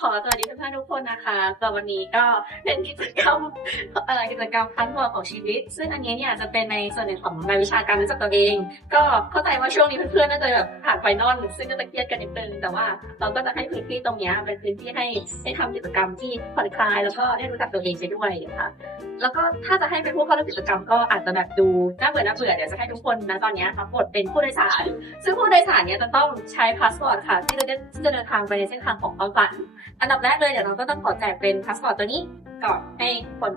ขอสวัสดีเพื่อนๆทุกคนนะคะก็วันนี้ก็เป็นกิจกรรมเอ่อกิจกรรมครั้งหนึ่งของชีวิต ซึ่งอันนี้เนี่ยจะเป็นในส่วนหนึ่งของรายวิชาการรู้จักตัวเอง ก็เข้าใจว่าช่วงนี้เพื่อนๆน่าจะแบบผ่านไฟนอลซึ่งก็จะเครียดกันนิดนึงแต่ว่าเราก็จะให้พื้นที่ตรงนี้เป็นพื้นที่ให้ได้ทำกิจกรรมที่ผ่อนคลายแล้วก็ได้รู้จักตัวเองไปด้วยนะคะแล้วก็ถ้าจะให้เป็นผู้เข้าร่วมกิจกรรมก็อาจจะแบบดูน่าเบื่อน่าเบื่อเดี๋ยวจะให้ทุกคนนะตอนนี้ยรับบทเป็นผู้โดยสาร ซึ่งผู้โดยสารเนี่ยจะต้องใช้พาสปอร์ตค่ะที่จะที่จะเดินทางไปในเส้นทางของความฝันอันดับแรกเลยเดี๋ยวเราก็ต้องขอแจกเป็นพาสปอร์ตตัวนี้ก่อนให้คน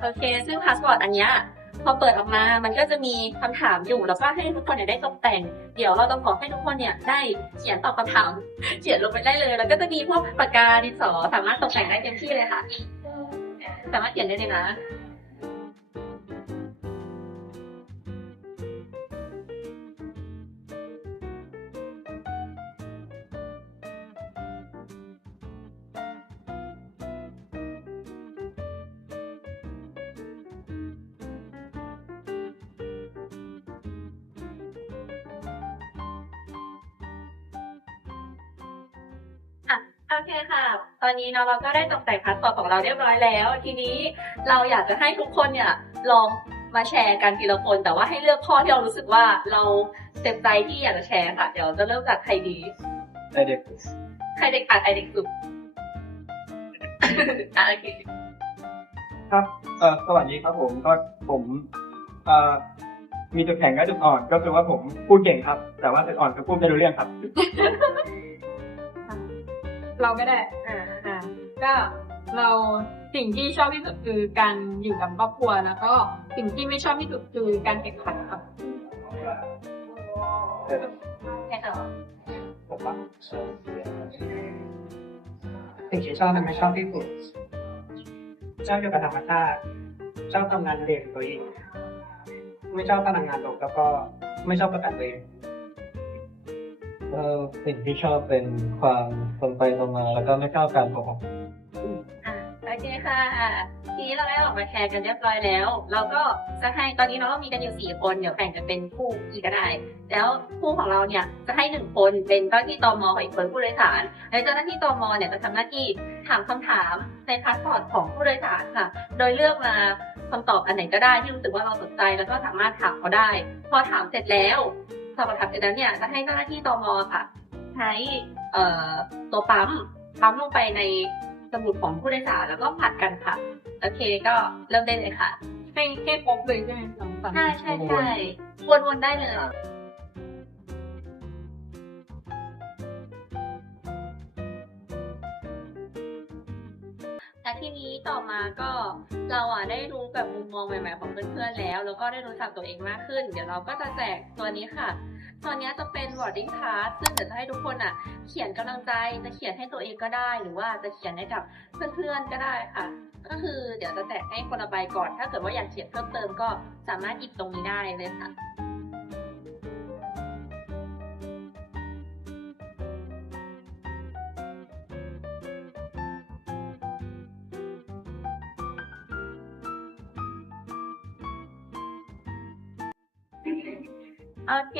โอเค ซึ่งพาสปอร์ตอันเนี้ยพอเปิดออกมา มันก็จะมีคำถามอยู่ แล้วก็ให้ทุกคนเนี่ยได้ตกแต่ง เดี๋ยวเราต้องขอให้ทุกคนเนี่ยได้เขียนตอบคำถาม เขียนลงไปได้เลย แล้วก็จะมีพวกปากกาดินสอสามารถตกแต่งได้เต็มที่เลยค่ะ สามารถเขียนได้เลยนะ โอเคค่ะ ตอนนี้เนาะเราก็ได้ตกแต่งพาสปอร์ตของเราเรียบร้อยแล้ว ทีนี้เราอยากจะให้ทุกคนเนี่ยลองมาแชร์กันทีละคน แต่ว่าให้เลือกข้อที่เรารู้สึกว่าเราเต็มใจที่อยากจะแชร์ค่ะ เดี๋ยวจะเริ่มจากใครดี ไอเด็กใครเด็กอะใครเด็กสุดอะโอเคครับเอ่อสวัสดีครับผมก็ผมเอ่อมีจุดแข็งและจุดอ่อน ก็คือว่าผมพูดเก่งครับ แต่ว่าจุดอ่อนคือพูดไม่รู้เรื่องครับ เราก็ได้อ่าอ่าก็เราสิ่งที่ชอบที่สุดคือการอยู่กับครอบครัวแล้วก็สิ่งที่ไม่ชอบที่สุดคือการแข่งขันครับแค่ต่อผมว่าสิ่งที่ชอบและไม่ชอบที่สุดชอบอยู่กับธรรมชาติชอบทำงานเรียนตัวเองไม่ชอบพลังงานลบแล้วก็ไม่ชอบประกันตัวเอง สิ่งที่ชอบเป็นความตรงไปตรงมาแล้วก็ไม่ชอบการโกหกอะโอเคค่ะทีนี้เราได้ออกมาแชร์กันเรียบร้อยแล้ว เราก็จะให้ตอนนี้เราก็มีกันอยู่สี่คนเดี๋ยวแบ่งกันเป็นคู่อีกก็ได้ แล้วคู่ของเราเนี่ยจะให้หนึ่งคนเป็นเจ้าหน้าที่ตมของอีกคนผู้โดยสารและเจ้าหน้าที่ตมเนี่ยจะทำหน้าที่ถามคำถามในพาสปอร์ตของผู้โดยสารค่ะ โดยเลือกมาคำตอบอันไหนก็ได้ที่รู้สึกว่าเราสนใจ แล้วก็สามารถถามเขาได้ พอถามเสร็จแล้ว ตอบคำถามเสร็จแล้วเนี่ยจะให้เจ้าหน้าที่ตมค่ะ ใช้เอ่อตัวปั๊มปั๊มลงไปในสมุดของผู้โดยสารแล้วก็ผัดกันค่ะ โอเคก็เริ่มได้เลยค่ะให้ให้ครบเลยใช่ไหมสองฝั่งใช่ใช่ใช่วนๆได้เลย และทีนี้ต่อมาก็เราอะได้รู้กับมุมมองใหม่ ๆ ของเพื่อนๆแล้ว แล้วก็ได้รู้จักตัวเองมากขึ้น เดี๋ยวเราก็จะแจกตัวนี้ค่ะตัวนี้จะเป็น wording card ซึ่งเดี๋ยวจะให้ทุกคนอะ เขียนกำลังใจ จะเขียนให้ตัวเองก็ได้ หรือว่าจะเขียนให้กับเพื่อนๆก็ได้ค่ะ ก็คือเดี๋ยวจะแจกให้คนละใบก่อน ถ้าเกิดว่าอยากเขียนเพิ่มเติมก็สามารถหยิบตรงนี้ได้เลยค่ะ โอเค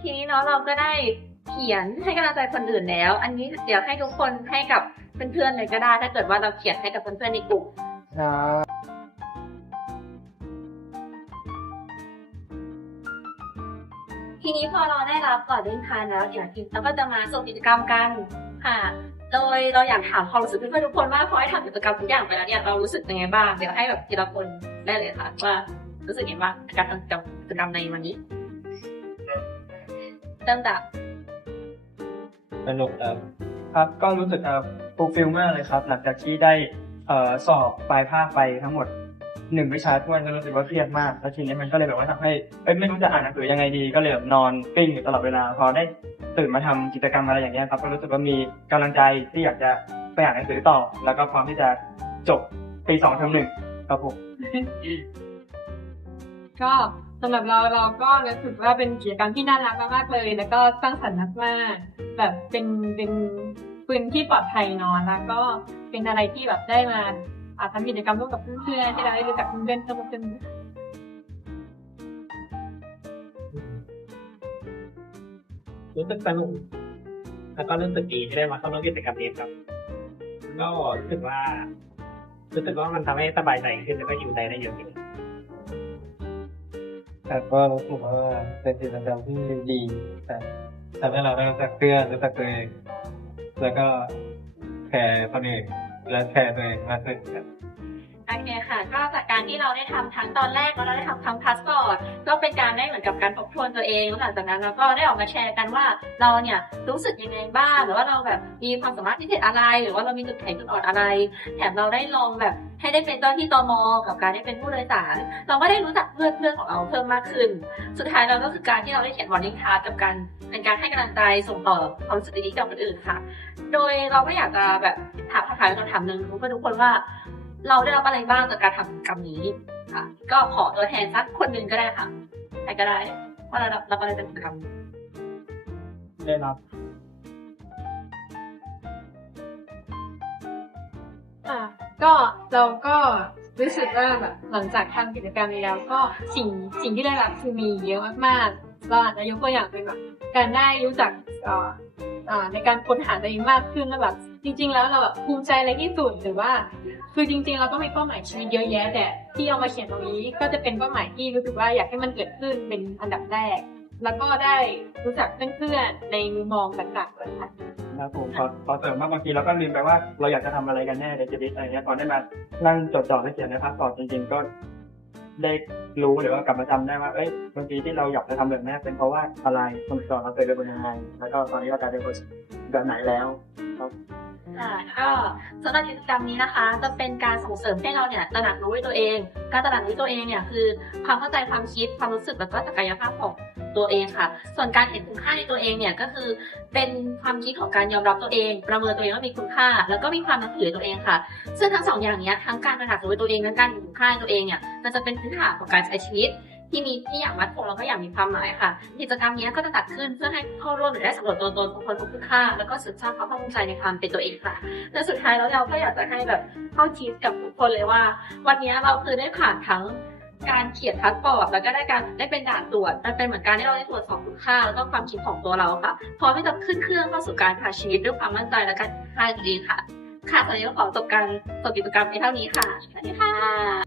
ทีนี้เนาะเราก็ได้เขียนให้กำลังใจคนอื่นแล้ว อันนี้เดี๋ยวให้ทุกคนให้กับเพื่อนๆเลยก็ได้ ถ้าเกิดว่าเราเขียนให้กับเพื่อนๆในกลุ่มทีนี้พอเราได้รับก่อนเดินทางแล้วเดี๋ยวทีเราก็จะมาส่งกิจกรรมกันค่ะ โดยเราอยากถามความรู้สึกเพื่อนๆทุกคนว่าพอให้ทำกิจกรรมทุกอย่างไปแล้วเนี่ยเรารู้สึกยังไงบ้างเดี๋ยวให้แบบทีละคนได้เลยค่ะว่ารู้สึกยังไงบ้างการทำกิจกรรมในวันนี้ เริ่มจากสนุกครับครับก็รู้สึกฟูลฟิลมากเลยครับ หลังจากที่ได้เอ่อสอบปลายภาคไปทั้งหมดหนึ่งวิชาทวนก็รู้สึกว่าเครียดมาก แล้วทีนี้มันก็เลยแบบว่าทำให้เอ้ยไม่รู้จะอ่านหนังสือยังไงดี ก็เลยแบบนอนปิ้งอยู่ตลอดเวลา พอได้ตื่นมาทำกิจกรรมอะไรอย่างเงี้ยครับ ก็รู้สึกว่ามีกำลังใจที่อยากจะไปอ่านหนังสือต่อ แล้วก็พร้อมที่จะจบปีสองเทอมหนึ่งครับผมก็ สำหรับเราเราก็รู้สึกว่าเป็นกิจกรรมที่น่ารักมากๆเลย แล้วก็สร้างสรรค์มากๆแบบเป็นเป็นพื้นที่ปลอดภัยนอนแล้วก็เป็นอะไรที่แบบได้มาอาทำกิจกรรมร่วมกับเพื่อนๆที่เราได้รู้จักเพื่อนๆเพิ่มขึ้นรู้สึกสนุกแล้วก็รู้สึกดีที่ได้มาเข้าร่วมกิจกรรมนี้ครับ ก็รู้สึกว่ารู้สึกว่ามันทำให้สบายใจขึ้นแล้วก็อยู่ใจได้เยอะขึ้น แต่ก็รู้สึกว่าเป็นกิจกรรมที่ดีแต่ทำให้เราได้รู้จักเพื่อนรู้จักตัวเองแล้วก็แคร์คนอื่นและแคร์ตัวเองมากขึ้นครับ อเคค่ะ ก็จากการที่เราได้ทำทั้งตอนแรกแล้วเราได้ทำทั้งพาสปอร์ตก็เป็นการได้เหมือนกับการทบทวนตัวเองแล้วหลังจากนั้นเราก็ได้ออกมาแชร์กันว่าเราเนี่ยรู้สึกยังไงบ้างหรือว่าเราแบบมีความสามารถพิเศษอะไร หรือว่าเรามีจุดแข็งจุดอ่อนอะไร แถมเราได้ลองแบบให้ได้เป็นเจ้าหน้าที่ตมกับการได้เป็นผู้โดยสาร เราก็ได้รู้จักเพื่อนเพื่อนของเราเพิ่มมากขึ้น สุดท้ายเราก็คือการที่เราได้เขียนวอร์นิ่งคาร์ดกับการเป็นการให้กำลังใจส่งต่อความรู้สึกดีๆกับคนอื่นค่ะ โดยเราก็อยากจะแบบถามคำถามคำถามหนึ่งทุกคนทุกคนว่า เราได้รับอะไรบ้างจากการทำกิจกรรมนี้ค่ะ ก็ขอตัวแทนสักคนหนึ่งก็ได้ค่ะใครก็ได้ว่าเรารับอะไรจากกิจกรรมนี้ได้รับอะก็เราก็รู้สึกว่าแบบหลังจากทำกิจกรรมนี้แล้วก็สิ่งสิ่งที่ได้รับคือมีเยอะมากๆเราอาจะยกตัวอย่างเป็นแบบการได้รู้จักอ่อเอ่อในการค้นหาตัวเองมากขึ้นแล้วแบบจริง ๆ แล้วเราแบบภูมิใจอะไรที่สุดหรือว่า คือจริงๆเราก็มีเป้าหมายชีวิตเยอะแยะ แต่ที่เอามาเขียนตรงนี้ก็จะเป็นเป้าหมายที่รู้สึกว่าอยากให้มันเกิดขึ้นเป็นอันดับแรก แล้วก็ได้รู้จักเพื่อนๆในมุมมองต่างๆเลยค่ะครับผมขอขอเสริมว่าบางทีเราก็ลืมไปว่าเราอยากจะทำอะไรกันแน่ในชีวิตอะไรเงี้ยตอนได้มานั่งจดจ่อและเขียนในพาสปอร์ตจริงๆก็ได้รู้หรือว่ากลับมาจำได้ว่า เอ้ยบางทีที่เราอยากจะทำแบบนี้เป็นเพราะว่าอะไรสมัยก่อนเราเคยเป็นคนยังไงแล้วก็ตอนนี้เรากลายเป็นคนแบบไหนแล้วค่ะก็สำหรับกิจกรรมนี้นะคะ จะเป็นการส่งเสริมให้เราเนี่ยตระหนักรู้ในตัวเอง การตระหนักรู้ในตัวเองเนี่ยคือความเข้าใจความคิดความรู้สึกแล้วก็ศักยภาพของตัวเองค่ะ ส่วนการเห็นคุณค่าในตัวเองเนี่ยก็คือเป็นความคิดของการยอมรับตัวเอง ประเมินตัวเองว่ามีคุณค่า แล้วก็มีความนับถือตัวเองค่ะ ซึ่งทั้งสองอย่างเนี้ยทั้งการตระหนักรู้ตัวเองและการเห็นคุณค่าในตัวเองเนี่ยมันจะเป็นพื้นฐานของการใช้ชีวิต ที่มีที่อย่างมั่นคงแล้วก็อย่างมีความหมายค่ะ กิจกรรมนี้ก็จะจัดขึ้นเพื่อให้เข้าร่วมหรือได้สำรวจตัวตนของคนพบคุณค่า แล้วก็สืบสร้างความภาคภูมิใจในความเป็นตัวเองค่ะ และสุดท้ายแล้วเราก็อยากจะให้แบบเข้าชีสกับทุกคนเลยว่า วันนี้เราคือได้ผ่านทั้งการเขียนพาสปอร์ตแล้วก็ได้การได้เป็นด่านตรวจมันเป็นเหมือนการที่เราได้ตรวจสอบคุณค่า แล้วก็ความคิดของตัวเราค่ะพร้อมที่จะขึ้นเครื่องเข้าสู่การผ่าชีวิตด้วยความมั่นใจและการค่าดีค่ะ ค่ะตอนนี้ก็ขอจบการจบกิจกรรมในเท่านี้ค่ะสวัสดีค่ะ